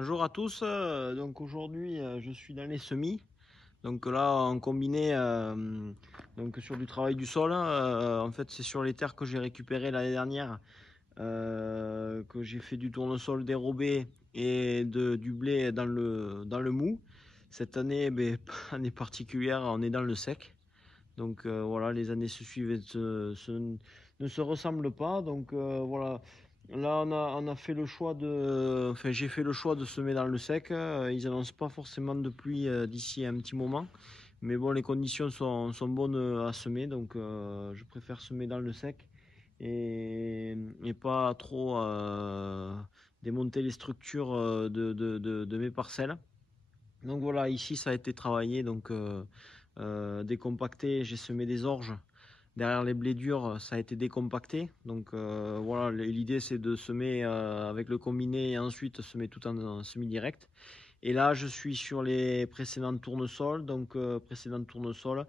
Bonjour à tous, donc aujourd'hui je suis dans les semis, donc là en combiné donc sur du travail du sol, en fait c'est sur les terres que j'ai récupérées l'année dernière, que j'ai fait du tournesol dérobé et du blé dans le mou. Cette année, année particulière, on est dans le sec, donc voilà, les années se suivent et ne se ressemblent pas, donc voilà. Là, on a fait le choix enfin, j'ai fait le choix de semer dans le sec. Ils annoncent pas forcément de pluie d'ici un petit moment. Mais bon, les conditions sont bonnes à semer. Donc, je préfère semer dans le sec et pas trop démonter les structures de mes parcelles. Donc voilà, ici, ça a été travaillé. Donc, décompacté, j'ai semé des orges. Derrière les blés durs, ça a été décompacté. Donc voilà, l'idée c'est de semer avec le combiné et ensuite semer tout en semi-direct. Et là, je suis sur les précédentes tournesols. Donc précédentes tournesols,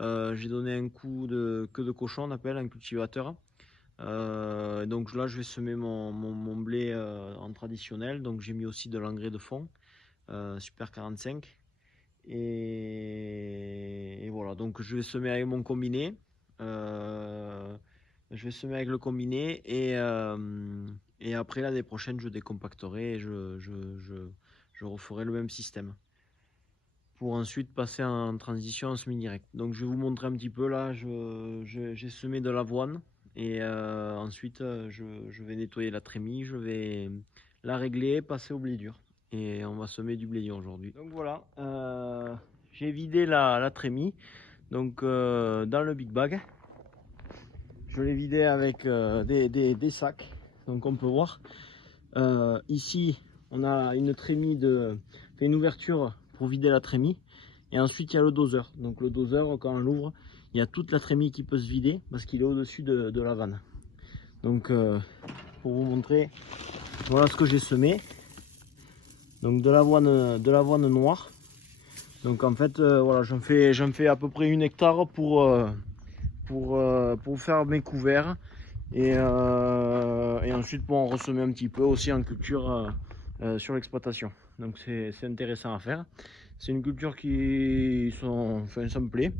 j'ai donné un coup de queue de cochon, on appelle un cultivateur. Donc là, je vais semer mon blé en traditionnel. Donc j'ai mis aussi de l'engrais de fond, Super 45. Et voilà, donc je vais semer avec mon combiné. Je vais semer avec le combiné et après l'année prochaine je décompacterai et je referai le même système pour ensuite passer en transition en semi-direct. Donc je vais vous montrer un petit peu là, j'ai semé de l'avoine et ensuite je vais nettoyer la trémie, je vais la régler, passer au blé dur et on va semer du blé dur aujourd'hui. Donc voilà, j'ai vidé la trémie donc dans le big bag. Je l'ai vidé avec des sacs, donc on peut voir. Ici, on a une trémie une ouverture pour vider la trémie. Et ensuite, il y a le doseur. Donc le doseur, quand on l'ouvre, il y a toute la trémie qui peut se vider parce qu'il est au-dessus de la vanne. Donc pour vous montrer, voilà ce que j'ai semé. Donc de l'avoine noire. Donc en fait, voilà, j'en fais à peu près 1 hectare pour faire mes couverts et ensuite pour en ressemer un petit peu aussi en culture sur l'exploitation. Donc c'est intéressant à faire. C'est une culture enfin, ça me plaît.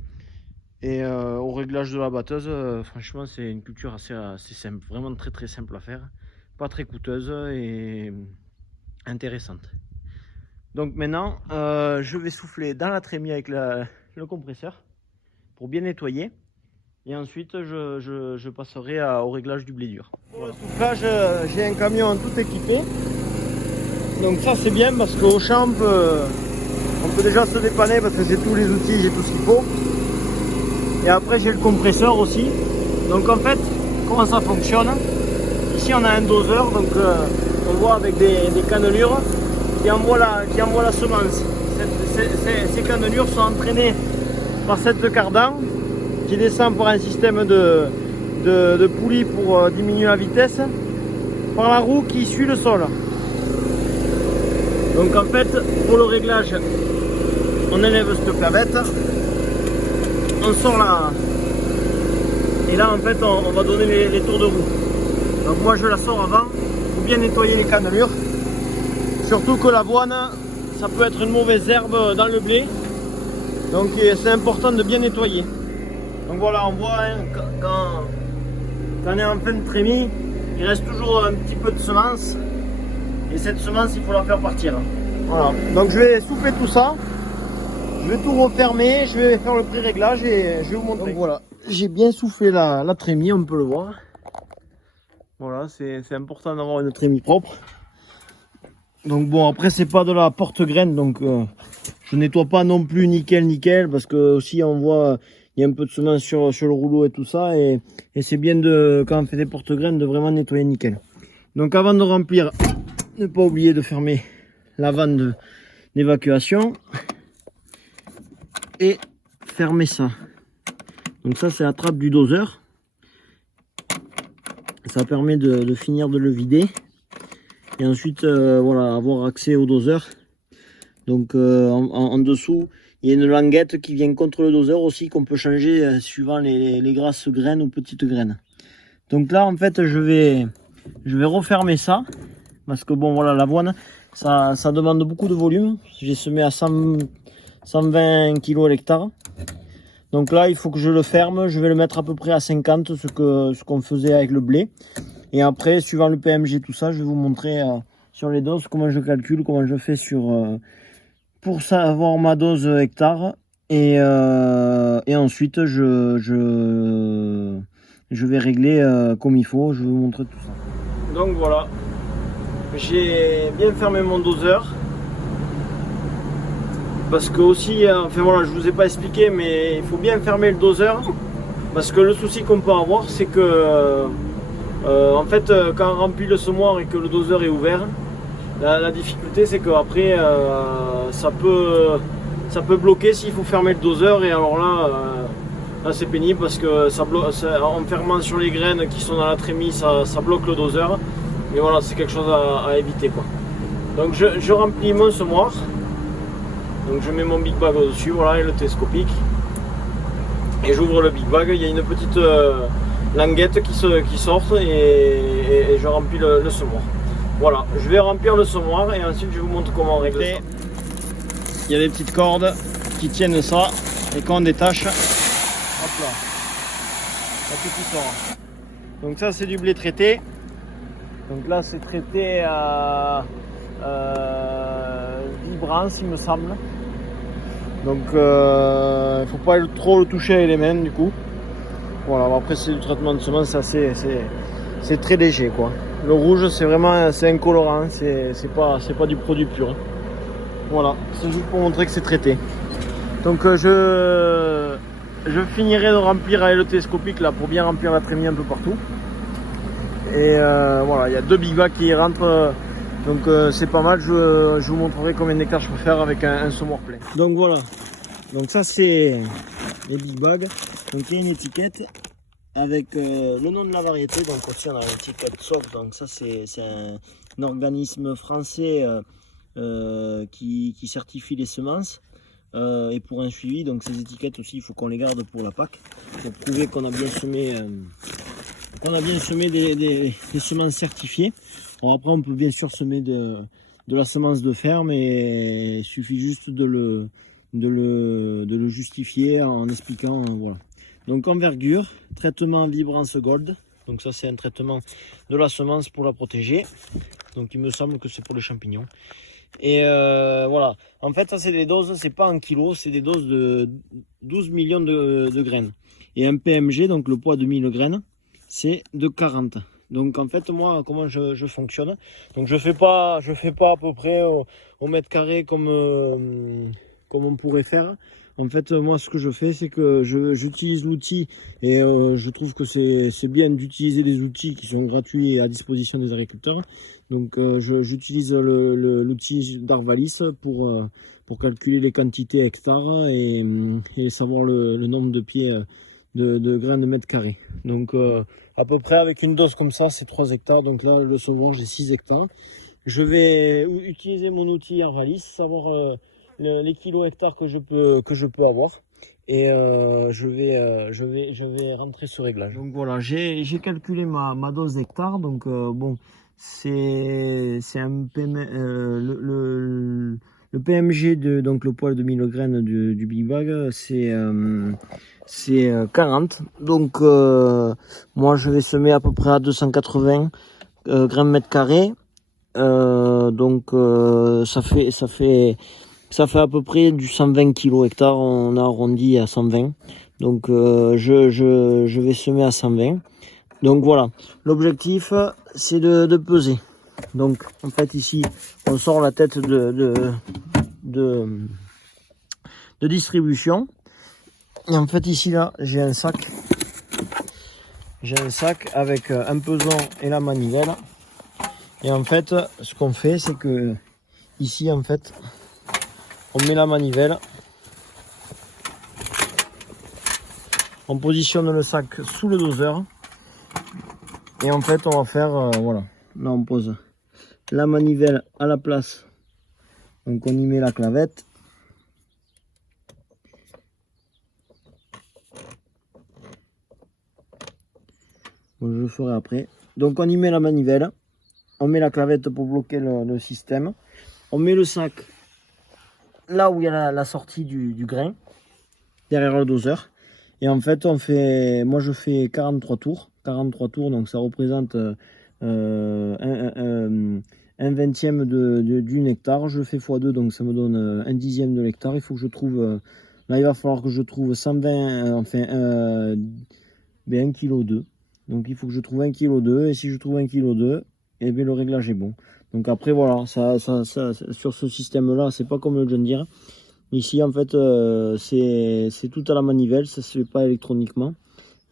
Et au réglage de la batteuse, franchement c'est une culture assez simple, vraiment très simple à faire, pas très coûteuse et intéressante. Donc maintenant je vais souffler dans la trémie avec le compresseur pour bien nettoyer. Et ensuite, je passerai au réglage du blé dur. Pour le soufflage, j'ai un camion tout équipé. Donc ça, c'est bien parce qu'au champ, on peut déjà se dépanner parce que j'ai tous les outils, j'ai tout ce qu'il faut. Et après, j'ai le compresseur aussi. Donc en fait, comment ça fonctionne? Ici, on a un doseur. Donc on voit avec des cannelures qui envoient la semence. Ces cannelures sont entraînées par cette cardan qui descend par un système de poulie pour diminuer la vitesse, par la roue qui suit le sol. Donc en fait, pour le réglage, on enlève cette clavette, on sort là, et là en fait on va donner les tours de roue. Donc moi je la sors avant pour bien nettoyer les cannelures, surtout que l'avoine, ça peut être une mauvaise herbe dans le blé, donc c'est important de bien nettoyer. Donc voilà, on voit hein, quand on est en fin de trémie, il reste toujours un petit peu de semence. Et cette semence, il faut la faire partir. Voilà, donc je vais souffler tout ça. Je vais tout refermer, je vais faire le pré-réglage et je vais vous montrer. Donc voilà, j'ai bien soufflé la trémie, on peut le voir. Voilà, c'est important d'avoir une trémie propre. Donc bon, après c'est pas de la porte-graine, donc je nettoie pas non plus nickel parce que aussi on voit il y a un peu de semence sur le rouleau et tout ça et c'est bien quand on fait des porte-graines de vraiment nettoyer nickel. Donc avant de remplir, ne pas oublier de fermer la vanne d'évacuation et fermer ça. Donc ça c'est la trappe du doseur. Ça permet de finir de le vider et ensuite voilà, avoir accès au doseur. Donc en dessous, il y a une languette qui vient contre le doseur aussi qu'on peut changer suivant les grasses graines ou petites graines. Donc là en fait je vais refermer ça parce que bon voilà, l'avoine ça demande beaucoup de volume. J'ai semé à 120 kg l'hectare. Donc là, il faut que je le ferme. Je vais le mettre à peu près à 50, ce qu'on faisait avec le blé. Et après, suivant le PMG, tout ça, je vais vous montrer sur les doses comment je calcule, comment je fais pour savoir ma dose hectare. Et ensuite, je vais régler comme il faut. Je vais vous montrer tout ça. Donc voilà, j'ai bien fermé mon doseur. Parce que aussi, enfin voilà, je vous ai pas expliqué, mais il faut bien fermer le doseur. Parce que le souci qu'on peut avoir, c'est que en fait, quand on remplit le semoir et que le doseur est ouvert, la difficulté c'est qu'après ça peut bloquer s'il faut fermer le doseur. Et alors là c'est pénible parce que en fermant sur les graines qui sont dans la trémie, ça bloque le doseur. Et voilà, c'est quelque chose à éviter, quoi. Donc je remplis mon semoir. Donc je mets mon big bag au-dessus, voilà, et le télescopique. Et j'ouvre le big bag, il y a une petite languette qui sort et je remplis le semoir. Voilà, je vais remplir le semoir et ensuite je vous montre comment régler ça. Il y a des petites cordes qui tiennent ça et quand on détache, hop là, tout qui sort. Donc ça c'est du blé traité. Donc là c'est traité à vibrance, il me semble. Donc il ne faut pas trop le toucher avec les mains du coup. Voilà, après c'est du traitement de semence, c'est très léger, quoi. Le rouge c'est un colorant, c'est pas du produit pur. Voilà, c'est juste pour montrer que c'est traité. Donc je finirai de remplir avec le télescopique là pour bien remplir la trémie un peu partout. Et voilà, il y a 2 big bags qui rentrent. Donc c'est pas mal, je vous montrerai combien d'hectares je peux faire avec un semoir plein. Donc voilà, donc ça c'est les big bags. Donc il y a une étiquette avec le nom de la variété. Donc aussi on a l'étiquette SOC, donc ça c'est un organisme français qui certifie les semences. Et pour un suivi, donc ces étiquettes aussi il faut qu'on les garde pour la PAC, pour prouver qu'on a bien semé des semences certifiées. Bon, après on peut bien sûr semer de la semence de ferme, et il suffit juste de le justifier en expliquant, voilà. Donc envergure, traitement Vibrance Gold, donc ça c'est un traitement de la semence pour la protéger, donc il me semble que c'est pour les champignons. Et voilà, en fait ça c'est des doses, c'est pas en kilos, c'est des doses de 12 millions de graines. Et un PMG, donc le poids de 1000 graines, c'est de 40. Donc en fait moi comment je fonctionne, donc je fais pas à peu près au mètre carré comme on pourrait faire. En fait moi ce que je fais c'est que j'utilise l'outil, et je trouve que c'est bien d'utiliser des outils qui sont gratuits et à disposition des agriculteurs. Donc j'utilise l'outil d'Arvalis pour calculer les quantités hectares et savoir le nombre de pieds de grains de mètre carré. Donc à peu près avec une dose comme ça c'est 3 hectares. Donc là le saumon j'ai 6 hectares. Je vais utiliser mon outil Arvalis, savoir les kilos hectares que je peux avoir, et je vais rentrer ce réglage. Donc voilà, j'ai calculé ma dose hectare. Donc bon, c'est un le PMG donc le poil de 1000 graines du Big Bag, c'est 40. Donc moi je vais semer à peu près à 280 grammes mètre carré. Donc ça fait à peu près du 120 kg hectare. On a arrondi à 120. Donc je vais semer à 120. Donc voilà, l'objectif c'est de peser. Donc en fait ici on sort la tête de distribution. Et en fait ici là j'ai un sac avec un pesant et la manivelle. Et en fait ce qu'on fait c'est que ici en fait on met la manivelle, on positionne le sac sous le doseur, et en fait on va faire voilà, là on pose la manivelle à la place, donc on y met la clavette, bon, je le ferai après. Donc on y met la manivelle, on met la clavette pour bloquer le système. On met le sac là où il y a la sortie du grain, derrière le doseur. Et en fait, moi je fais 43 tours. 43 tours, donc ça représente un vingtième du hectare. Je fais x2, donc ça me donne un dixième de l'hectare. Il faut que je trouve, là il va falloir que je trouve 120, enfin 1,2 kg. Donc il faut que je trouve 1,2 kg. Et si je trouve 1,2 kg, et bien le réglage est bon. Donc après voilà, ça sur ce système-là, c'est pas comme le John Deere. Ici en fait, c'est tout à la manivelle, ça se fait pas électroniquement.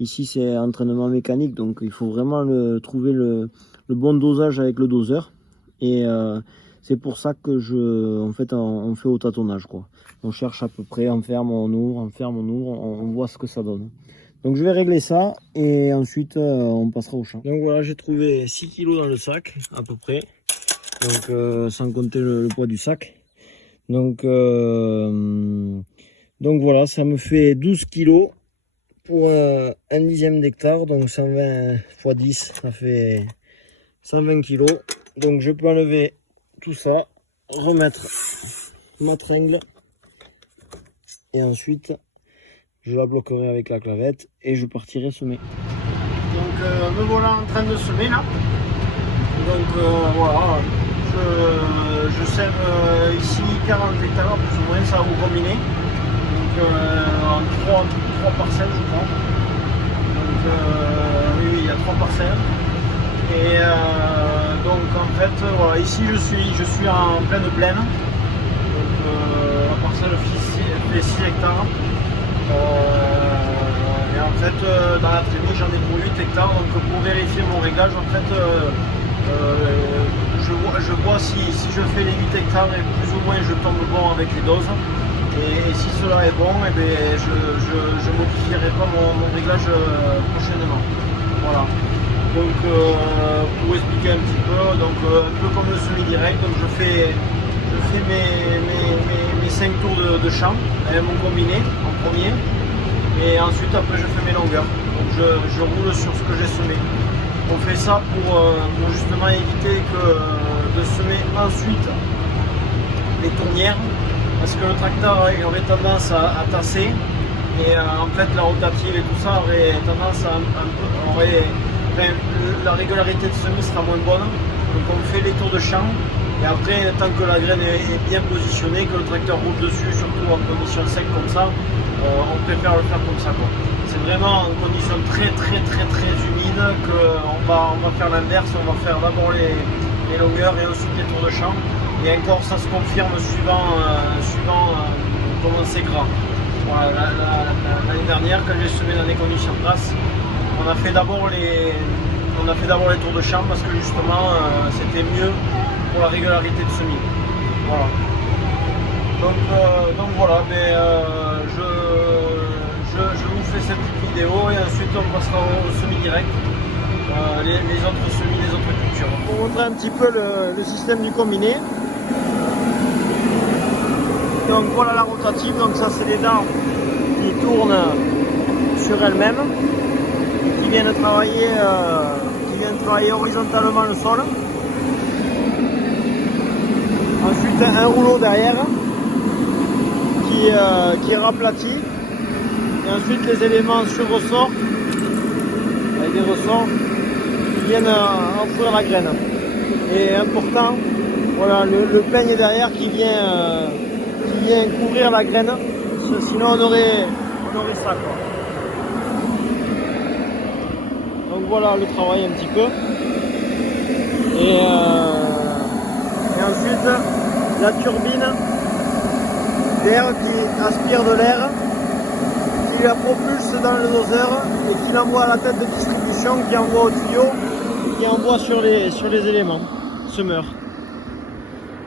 Ici c'est entraînement mécanique, donc il faut vraiment trouver le bon dosage avec le doseur. Et c'est pour ça que on fait au tâtonnage, quoi. On cherche à peu près, on ferme, on ouvre, on voit ce que ça donne. Donc je vais régler ça et ensuite on passera au champ. Donc voilà, j'ai trouvé 6 kg dans le sac à peu près. Donc sans compter le poids du sac. Donc voilà, ça me fait 12 kg pour un dixième d'hectare. Donc 120 x 10, ça fait 120 kg. Donc je peux enlever tout ça, remettre ma tringle et ensuite je la bloquerai avec la clavette et je partirai semer. Donc me voilà en train de semer là. Donc voilà, je sème ici 40 hectares plus ou moins, ça au combiné. Donc en 3 parcelles je crois. Donc oui, il y a 3 parcelles. Et donc en fait voilà, ici je suis en pleine plaine. Donc la parcelle fait 6 hectares. Et en fait dans la trémie j'en ai pour 8 hectares. Donc pour vérifier mon réglage en fait je vois si je fais les 8 hectares et plus ou moins je tombe bon avec les doses. Et si cela est bon, et bien je modifierai pas mon réglage prochainement. Voilà. Donc pour expliquer un petit peu, donc un peu comme le semi-direct, donc je fais mes 5 tours de champ avec mon combiné en premier, et ensuite après je fais mes longueurs. Donc je roule sur ce que j'ai semé. On fait ça pour justement éviter de semer ensuite les tournières, parce que le tracteur aurait tendance à tasser, et en fait la rotative et tout ça aurait tendance la régularité de semis sera moins bonne. Donc on fait les tours de champ, et après tant que la graine est bien positionnée, que le tracteur roule dessus, surtout en conditions secs comme ça, on préfère le faire comme ça, quoi. C'est vraiment en conditions très humides qu'on va faire l'inverse. On va faire d'abord les longueurs et ensuite les tours de champ, et encore ça se confirme suivant comment c'est gras. Voilà, l'année dernière quand j'ai semé dans des conditions grasses, on a fait d'abord les tours de champ parce que justement c'était mieux pour la régularité de semis. Voilà. Donc voilà, mais je vous fais cette petite vidéo et ensuite on passera au semi direct, les autres semis, les autres cultures. Pour montrer un petit peu le système du combiné. Donc voilà la rotative, donc ça c'est les dents qui tournent sur elles-mêmes, qui viennent travailler horizontalement le sol. Ensuite un rouleau derrière qui raplatit, et ensuite les éléments sur ressort avec des ressorts qui viennent enfouir la graine. Et important, voilà le peigne derrière qui vient couvrir la graine, sinon on aurait ça, quoi. Donc voilà le travail un petit peu, et ensuite la turbine d'air qui aspire de l'air, qui la propulse dans le doseur et qui l'envoie à la tête de distribution, qui envoie au tuyau, qui envoie sur les éléments semeurs.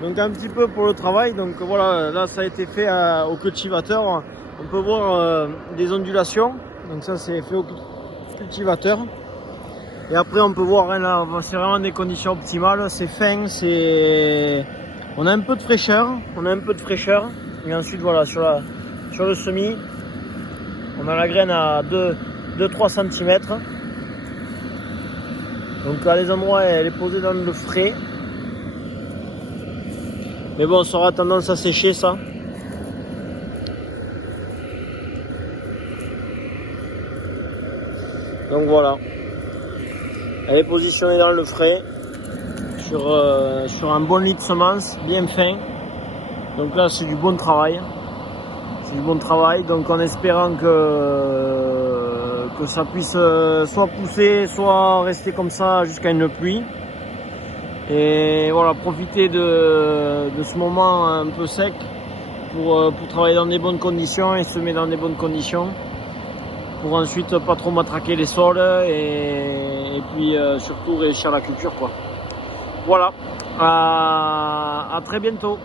Donc un petit peu pour le travail. Donc voilà, là ça a été fait au cultivateur. On peut voir des ondulations, donc ça c'est fait au cultivateur. Et après on peut voir, hein, là c'est vraiment des conditions optimales, c'est fin, on a un peu de fraîcheur, et ensuite voilà, sur le semis, on a la graine à 2-3 cm. Donc à les endroits elle est posée dans le frais. Mais bon, ça aura tendance à sécher ça. Donc voilà. Elle est positionnée dans le frais sur un bon lit de semences bien fin. Donc là c'est du bon travail. C'est du bon travail. Donc en espérant que ça puisse soit pousser, soit rester comme ça jusqu'à une pluie. Et voilà, profiter de ce moment un peu sec pour travailler dans des bonnes conditions et semer dans des bonnes conditions pour ensuite pas trop matraquer les sols et puis surtout réussir la culture quoi. Voilà, à très bientôt.